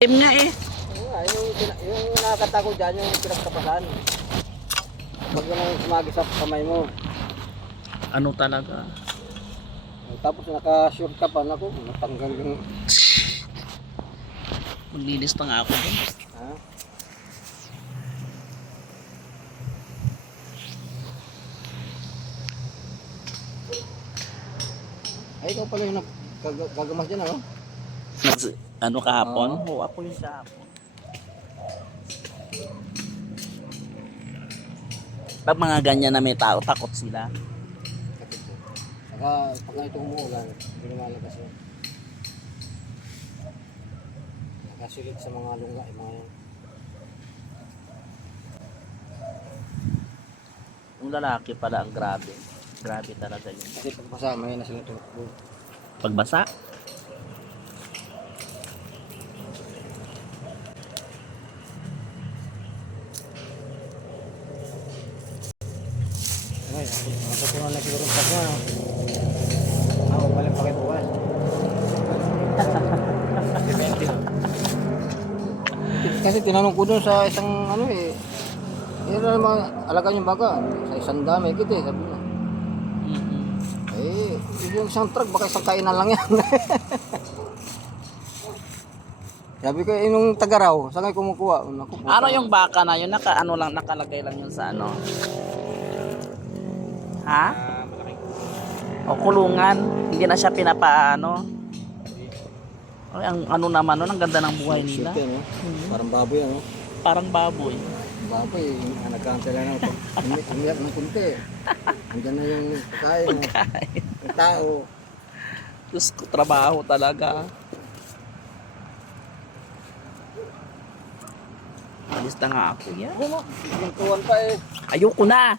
Team nga eh. Yung nakakatago dyan, yung pinagtapasan. Pag yung sumagi sa kamay mo. Ano talaga? Tapos naka-sure ka pa, naku, natanggal yung... Maglinis pa nga ako dun. Ha? Ay, ikaw pala yung gagamas dyan, ano? Ano kahapon? Oo, ako yung kahapon. Pag mga ganyan na may tao, takot sila. Saka pag ito umuulan, hindi lumalabas yun. Nakasulit sa mga lungga, yung mga yan. Yung lalaki pala ang grabe. Grabe talaga yun. Kasi pag masama yun na sila tumakbo. Pagbasa? Ay, matutunan na siguro pag na. Balik pa kayo bukas. Depende. Kasi tinanong ko dun sa isang ano eh. Yan na naman alaga yung baga. Sa isang dami kita eh, sabi niya. Eh, yung isang truck, baka isang kainan lang yan. Sabi ko, yung taga raw, saan kayo kumukuha? Naku, Ano yung baka na yun? Ano lang, nakalagay lang yun sa ano? Ha? O kulungan. Hindi na siya pinapaano. Ay, ang ano naman nun, ang ganda ng buhay nila. Siyempre, no? Parang baboy, ano? Parang baboy. Baboy, nagkantay lang ako. Umiyak ng kunti. Andiyan na yung pagkain, no? Yung tao. Diyos ko, trabaho talaga. Alis na nga ako yan. Yung tuwan pa eh. Ayoko na.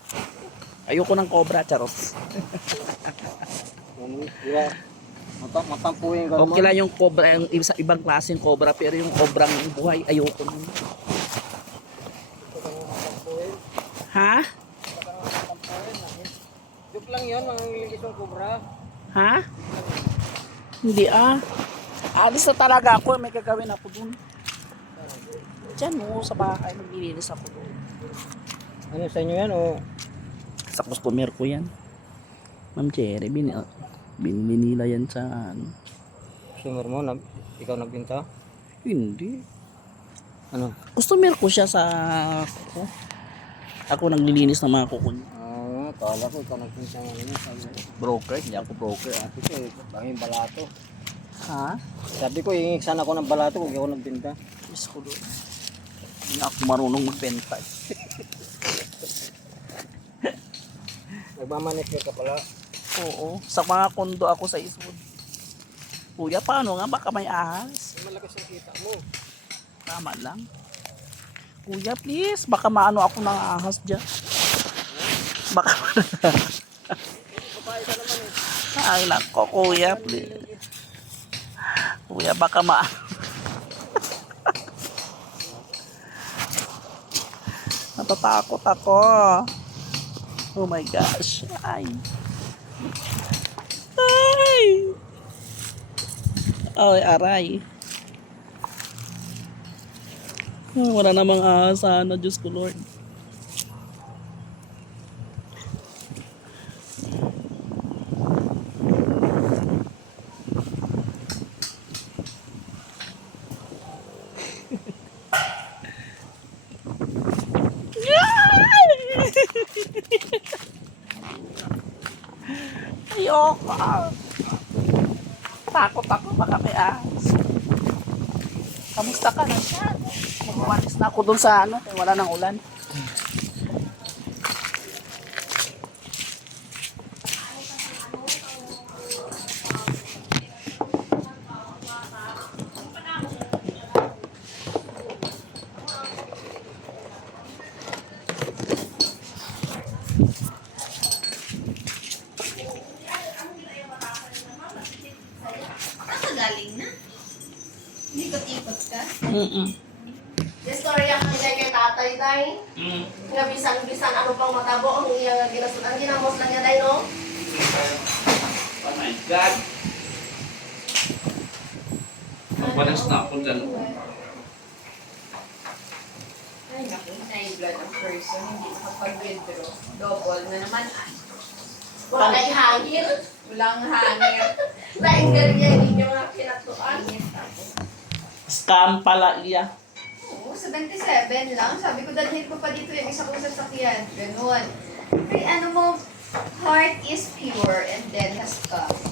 Ayoko ng cobra, charos. Diba? Matampuhin ka Okay lang yung cobra, yung ibang klaseng cobra, pero yung cobrang buhay, ayoko na. Ha? Joke lang yun, mga nililis yung kubra. Ha? Hindi ah. Alis na talaga ako, may gagawin ako dun. Diyan mo, sa bahay, maglilinis ako dun. Ano sa inyo yan o? Sa customer ko yan. Ma'am Cherry, binili nila yan sa ano. Customer mo, ikaw nagbinta? Hindi. Ano? Customer ko siya sa kuko. Ako naglilinis ng mga kuko niya. Kala ko ikaw nagbinta ng ano. Broker, hindi ako broker. Sabi ko eh, bangin balato. Ha? Sabi ko, hingin sana ako ng balato kung ikaw nagbinta. Yes ko doon. Hindi ako marunong magbenta. Nagmamanicure ka pala. Oo. Sa mga kondo ako sa Eastwood. Kuya, paano nga? Baka may ahas. Malakas ang kita mo. Tama lang. Kuya, please. Baka maano ako ng ahas dyan. Baka Babae ka naman eh. ay, nako, kuya, please. Kuya, baka natatakot ako. Oh my gosh. Ay. Ay. Ay, aray. Oh, wala namang ahas sana, Diyos ko Lord. Ayoko. Takot ako baka may ahas. Kamusta ka na siya? Magwalis na ako dun sa ano, wala nang ulan. Galing na. Ikot-ikot ka. Istorya ka nila kay tatay, tay. Nga bisan-bisan ano pang matabo ang iya nga ginasutan. Ginamos lang niya, tay, no? Oh my God. Magpalas na ako dyan. person, hindi nakapag-withdraw. Double na naman. Wala kay hangin. Walang hangin. Nainggari niya ninyo nga pinatuan. Scam pala iya. Oo, 77 lang. Sabi ko, dalhin ko pa dito yung isa kong sasakyan. Ganun. Pero ano mo, heart is pure and then has come.